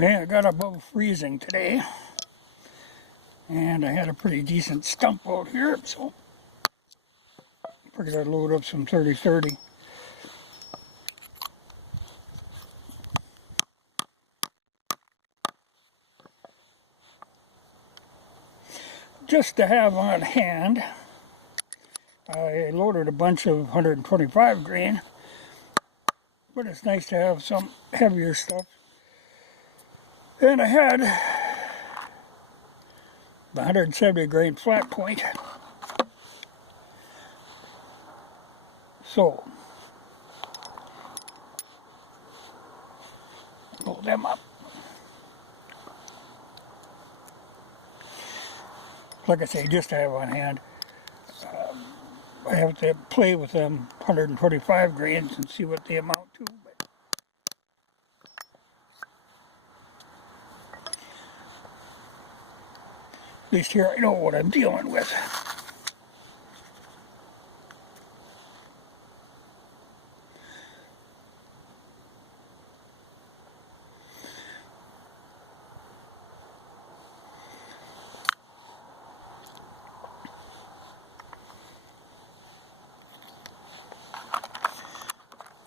Yeah, I got above freezing today, and I had a pretty decent stump out here, so figured I'd load up some 30-30. Just to have on hand. I loaded a bunch of 125 grain, but it's nice to have some heavier stuff. And I had the 170 grain flat point. So, load them up. Like I say, just to have on hand. I have to play with them 125 grains and see what they amount to. But at least here I know what I'm dealing with.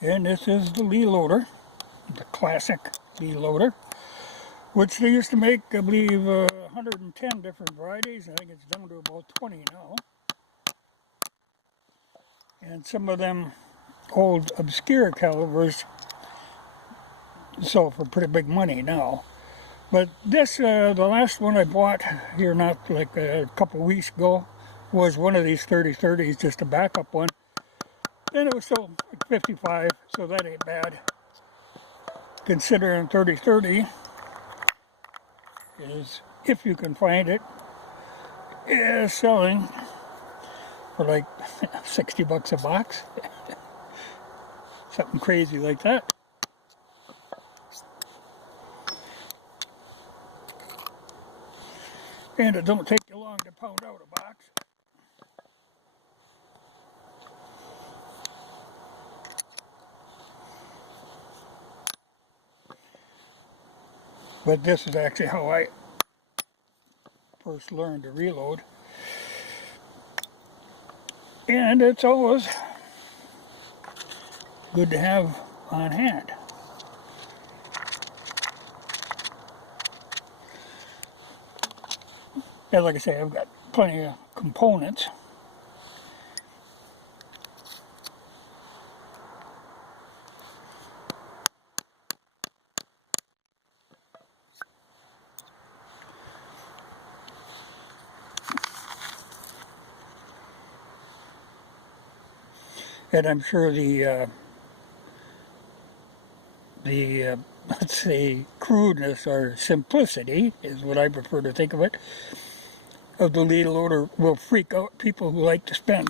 And this is the Lee loader, the classic Lee loader, which they used to make, I believe, 110 different varieties. I think it's down to about 20 now. And some of them old obscure calibers sell for pretty big money now. But this, the last one I bought here not like a couple weeks ago, was one of these 30-30s, just a backup one. And it was still like 55, so that ain't bad. Considering 30-30 is, if you can find it, is selling for like 60 bucks a box. Something crazy like that. And it don't take you long to pound out a box. But this is actually how I first learned to reload. And it's always good to have on hand. And like I say, I've got plenty of components. And I'm sure the let's say crudeness or simplicity is what I prefer to think of it, of the Lee loader will freak out people who like to spend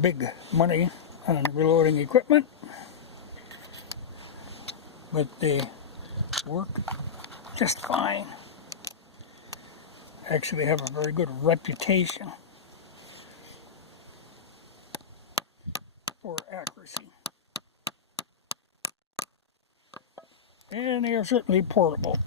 big money on reloading equipment, but they work just fine. Actually have a very good reputation for accuracy. And they are certainly portable.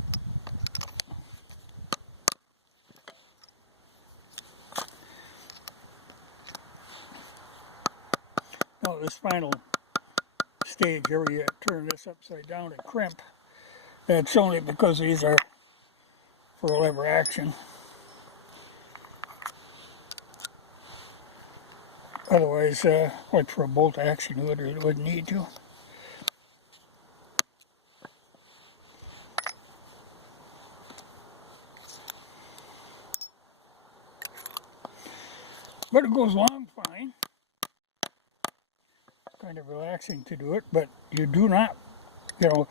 Now this final stage here where you turn this upside down and crimp, that's only because these are for lever action. Otherwise, like for a bolt action, you wouldn't need to. But it goes along fine. Kind of relaxing to do it, but you do not, you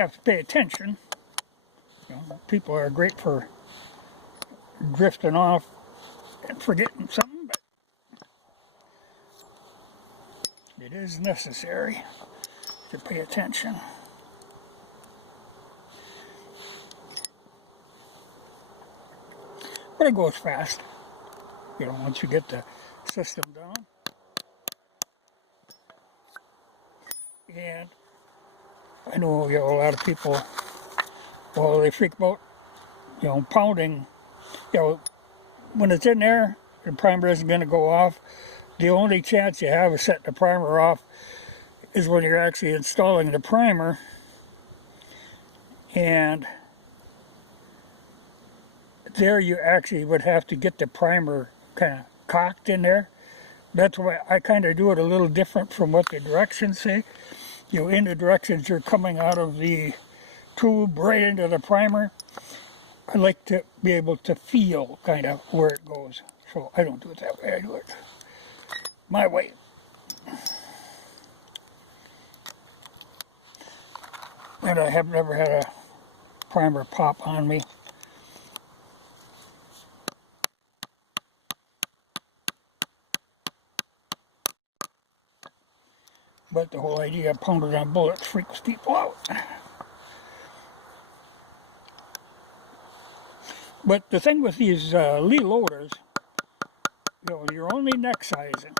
have to pay attention. People are great for drifting off and forgetting something, but it is necessary to pay attention. But it goes fast, once you get the system down. And I know, a lot of people, well, they freak about, pounding, when it's in there, the primer isn't going to go off. The only chance you have of setting the primer off is when you're actually installing the primer, and there you actually would have to get the primer kind of cocked in there. That's why I kind of do it a little different from what the directions say. In the directions you're coming out of the tube right into the primer. I like to be able to feel kind of where it goes. So I don't do it that way, I do it my way. And I have never had a primer pop on me. But the whole idea of pounding on bullets freaks people out. But the thing with these Lee loaders, you're only neck sizing.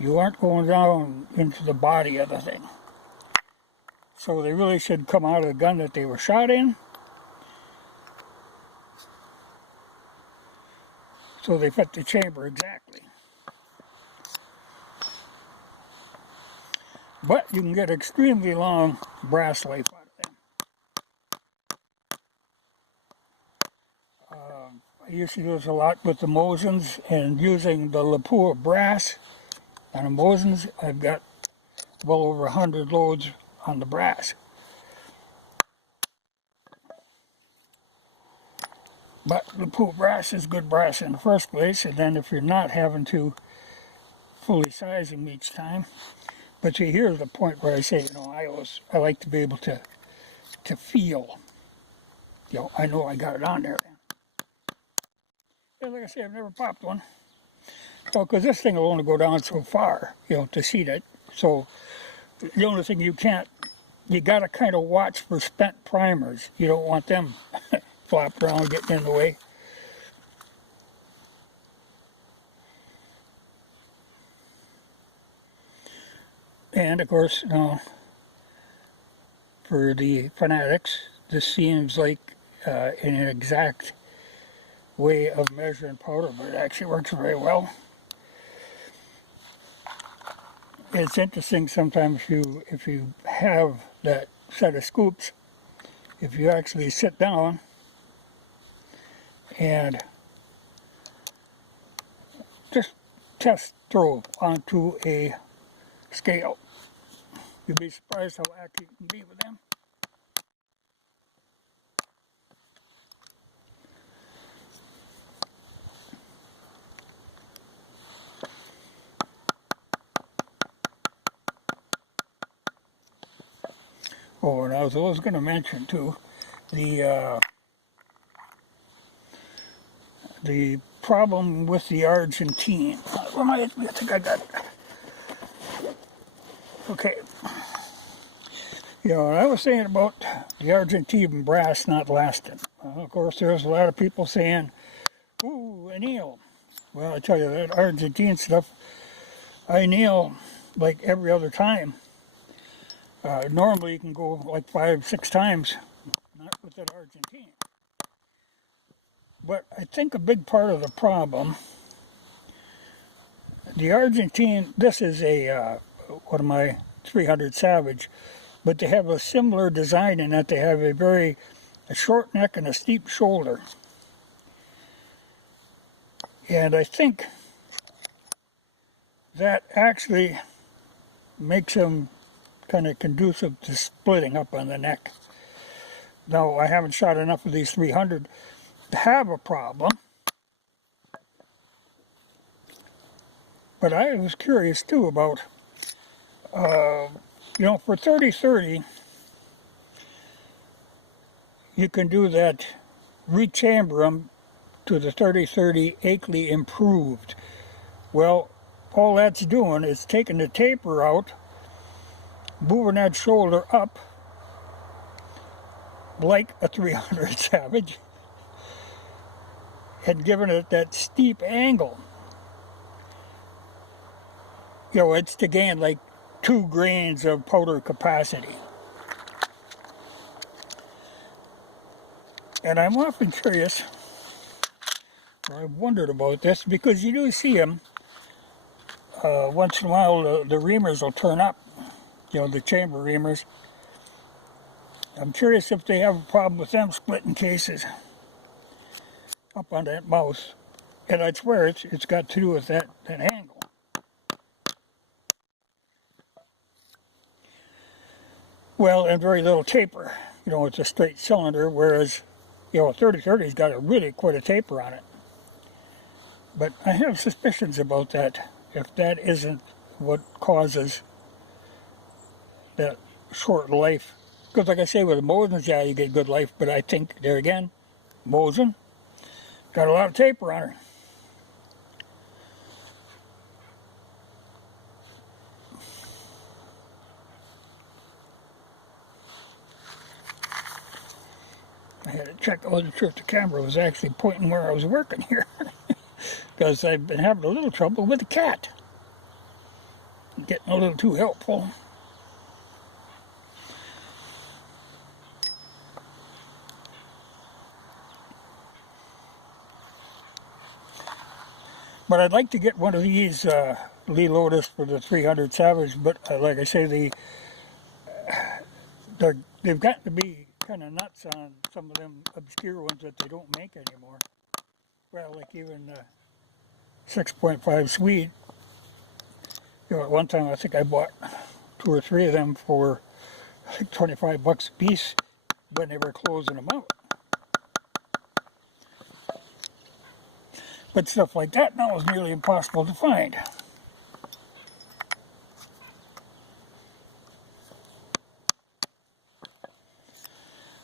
You aren't going down into the body of the thing. So they really should come out of the gun that they were shot in. So they fit the chamber exactly. But you can get extremely long brass life out of them. I used to do this a lot with the Mosins and using the Lapua brass on the Mosins. I've got well over 100 loads on the brass. But Lapua brass is good brass in the first place, and then if you're not having to fully size them each time. But see, here's the point where I say, I like to be able to feel. I know I got it on there then. And like I say, I've never popped one. Well, because this thing will only go down so far, to seat it. So the only thing you got to kind of watch for spent primers. You don't want them flopping around getting in the way. And of course, for the fanatics, this seems like an exact way of measuring powder, but it actually works very well. It's interesting sometimes if you have that set of scoops, if you actually sit down and just test throw onto a scale. You'll be surprised how accurate you can be with them. Oh, and I was going to mention too, the problem with the Argentine. I think I got it. Okay. And I was saying about the Argentine brass not lasting. Of course, there's a lot of people saying, ooh, anneal. Well, I tell you, that Argentine stuff, I anneal like every other time. Normally you can go like 5-6 times, not with that Argentine. But I think a big part of the problem, the Argentine, this is a one of my 300 Savage, but they have a similar design in that they have a short neck and a steep shoulder. And I think that actually makes them kind of conducive to splitting up on the neck. Now, I haven't shot enough of these 300 to have a problem, but I was curious too about, for 30-30, you can do that, rechamber them to the 30-30 Akeley improved. Well, all that's doing is taking the taper out, moving that shoulder up like a 300 Savage, and giving it that steep angle. It's to gain like 2 grains of powder capacity. And I'm often curious, or I've wondered about this, because you do see them once in a while, the reamers will turn up, the chamber reamers. I'm curious if they have a problem with them splitting cases up on that mouth. And I swear it's got to do with that angle. Well, and very little taper. It's a straight cylinder, whereas, a 3030's got quite a taper on it. But I have suspicions about that, if that isn't what causes that short life. Because like I say, with the Mosins, yeah, you get good life, but I think, there again, Mosin got a lot of taper on her. I had to check, I wasn't sure if the camera was actually pointing where I was working here. Because I've been having a little trouble with the cat. Getting a little too helpful. But I'd like to get one of these Lee Lotus for the 300 Savage, but like I say, they've got to be kind of nuts on some of them obscure ones that they don't make anymore. Well, like even 6.5 Swede. At one time I think I bought 2 or 3 of them for like 25 bucks a piece when they were closing them out. But stuff like that now is nearly impossible to find.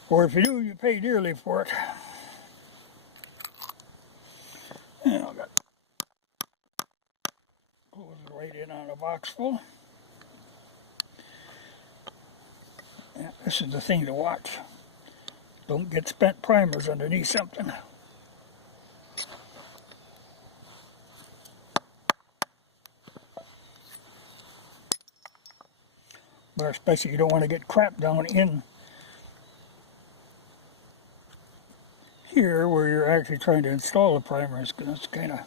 Or if you do, you pay dearly for it. And I'll got close it right in on a box full. Yeah, this is the thing to watch. Don't get spent primers underneath something. But especially you don't want to get crap down in here where you're actually trying to install the primers, because it's kind of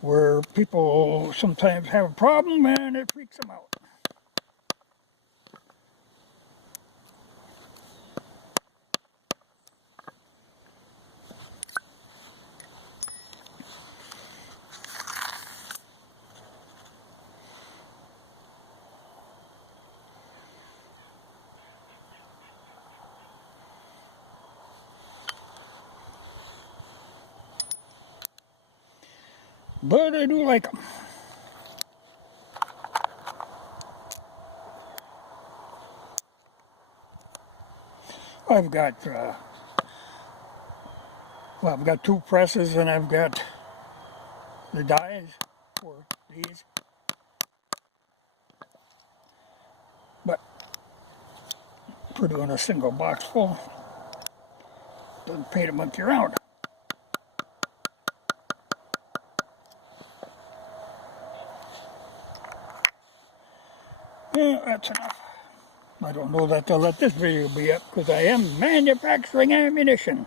where people sometimes have a problem and it freaks them out. But I do like them. I've got, I've got 2 presses and I've got the dies for these. But for doing a single box full, doesn't pay to monkey around. Yeah, that's enough. I don't know that they'll let this video be up because I am manufacturing ammunition.